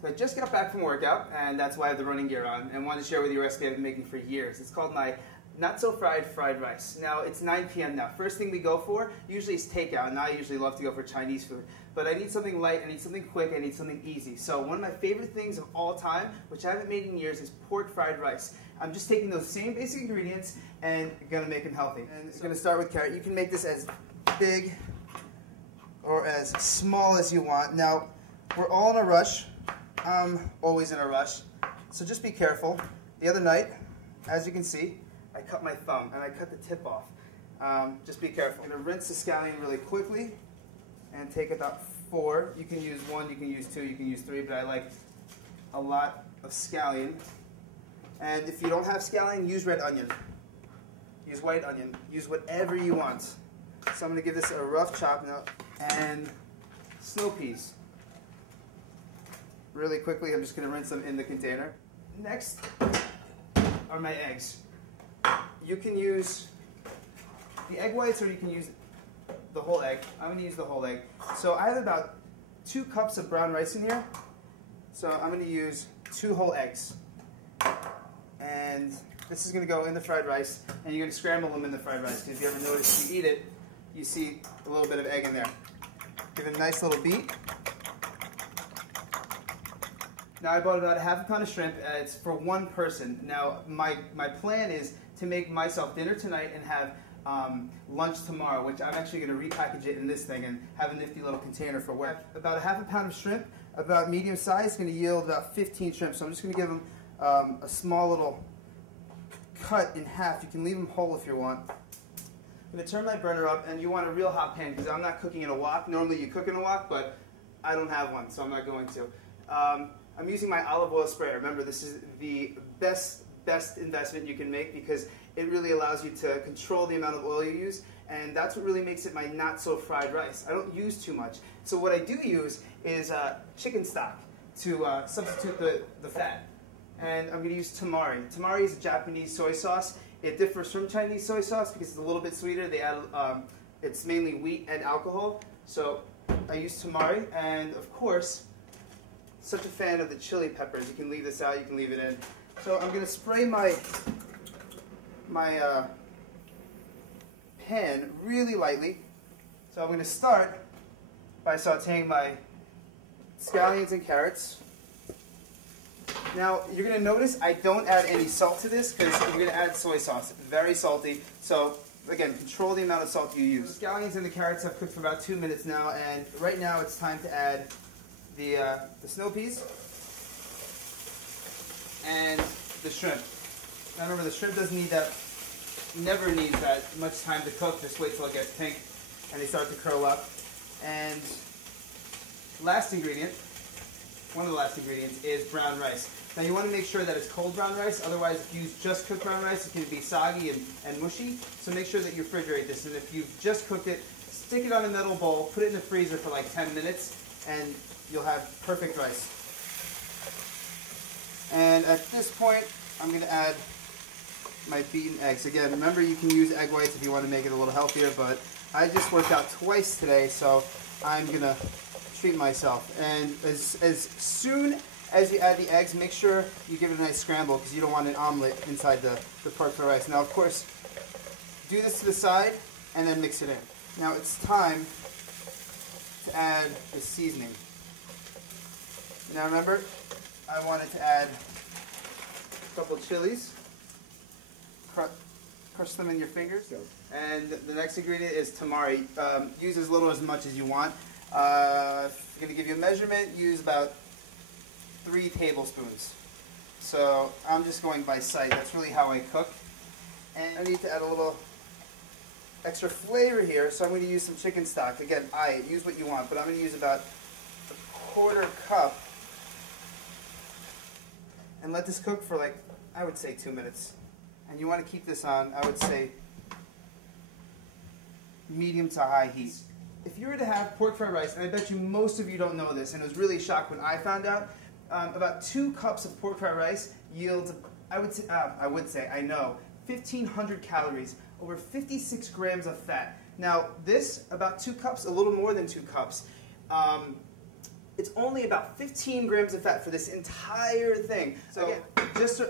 So I just got back from workout, and that's why I have the running gear on, and wanted to share with you a recipe I've been making for years. It's called my not so fried rice. Now, it's 9 p.m. now. First thing we go for usually is takeout, and I usually love to go for Chinese food. But I need something light, I need something quick, I need something easy. So one of my favorite things of all time, which I haven't made in years, is pork fried rice. I'm just taking those same basic ingredients and gonna make them healthy. And I'm gonna start with carrot. You can make this as big or as small as you want. Now, we're all in a rush. I'm always in a rush, so just be careful. The other night, as you can see, I cut my thumb and I cut the tip off. Just be careful. I'm going to rinse the scallion really quickly and take about 4. You can use 1, you can use 2, you can use 3, but I like a lot of scallion. And if you don't have scallion, use red onion. Use white onion. Use whatever you want. So I'm going to give this a rough chop now. And snow peas. Really quickly, I'm just going to rinse them in the container. Next are my eggs. You can use the egg whites or you can use the whole egg. I'm going to use the whole egg. So I have about 2 cups of brown rice in here. So I'm going to use 2 whole eggs. And this is going to go in the fried rice, and you're going to scramble them in the fried rice. Because if you ever notice, you eat it, you see a little bit of egg in there. Give it a nice little beat. Now I bought about a half a pound of shrimp, and it's for 1 person. Now my plan is to make myself dinner tonight and have lunch tomorrow, which I'm actually going to repackage it in this thing and have a nifty little container for work. About a half a pound of shrimp, about medium size, going to yield about 15 shrimp. So I'm just going to give them a small little cut in half. You can leave them whole if you want. I'm going to turn my burner up, and you want a real hot pan because I'm not cooking in a wok. Normally you cook in a wok, but I don't have one, so I'm not going to. I'm using my olive oil sprayer. Remember, this is the best investment you can make because it really allows you to control the amount of oil you use, and that's what really makes it my not so fried rice. I don't use too much. So what I do use is chicken stock to substitute the fat. And I'm going to use tamari. Tamari is a Japanese soy sauce. It differs from Chinese soy sauce because it's a little bit sweeter. They add, it's mainly wheat and alcohol. So I use tamari, and of course, such a fan of the chili peppers. You can leave this out, you can leave it in. So I'm going to spray my pan really lightly. So I'm going to start by sauteing my scallions and carrots. Now you're going to notice I don't add any salt to this because I'm going to add soy sauce. Very salty. So again, control the amount of salt you use. The scallions and the carrots have cooked for about 2 minutes now, and right now it's time to add the snow peas and the shrimp. Now remember, the shrimp doesn't need that, never needs that much time to cook. Just wait till it gets pink and they start to curl up. And last ingredient, one of the last ingredients, is brown rice. Now you want to make sure that it's cold brown rice, otherwise if you use just cooked brown rice, it can be soggy and mushy. So make sure that you refrigerate this, and if you've just cooked it, stick it on a metal bowl, put it in the freezer for like 10 minutes, and you'll have perfect rice. And at this point, I'm going to add my beaten eggs. Again, remember you can use egg whites if you want to make it a little healthier, but I just worked out twice today, so I'm going to treat myself. And as soon as you add the eggs, make sure you give it a nice scramble because you don't want an omelet inside the pork fried rice. Now, of course, do this to the side and then mix it in. Now it's time to add the seasoning. Now remember, I wanted to add a couple of chilies. Crush them in your fingers. And the next ingredient is tamari. Use as little or as much as you want. If I'm going to give you a measurement, use about 3 tablespoons. So I'm just going by sight. That's really how I cook. And I need to add a little extra flavor here, so I'm going to use some chicken stock. Again, use what you want, but I'm going to use about a 1/4 cup. And let this cook for like, I would say 2 minutes. And you want to keep this on, I would say, medium to high heat. If you were to have pork fried rice, and I bet you most of you don't know this, and it was really shocked when I found out, about 2 cups of pork fried rice yields, I would say, I know, 1,500 calories, over 56 grams of fat. Now this, about 2 cups, a little more than 2 cups, It's only about 15 grams of fat for this entire thing. So again, just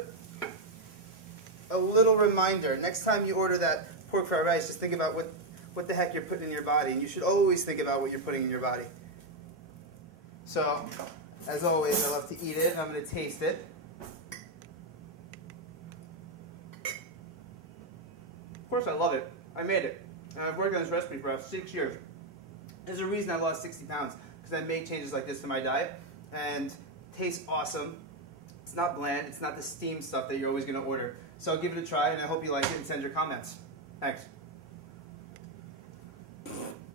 a little reminder, next time you order that pork fried rice, just think about what the heck you're putting in your body. And you should always think about what you're putting in your body. So, as always, I love to eat it. I'm going to taste it. Of course I love it. I made it. And I've worked on this recipe for about 6 years. There's a reason I lost 60 pounds, because I made changes like this to my diet, and it tastes awesome. It's not bland. It's not the steamed stuff that you're always going to order. So give it a try, and I hope you like it and send your comments. Thanks.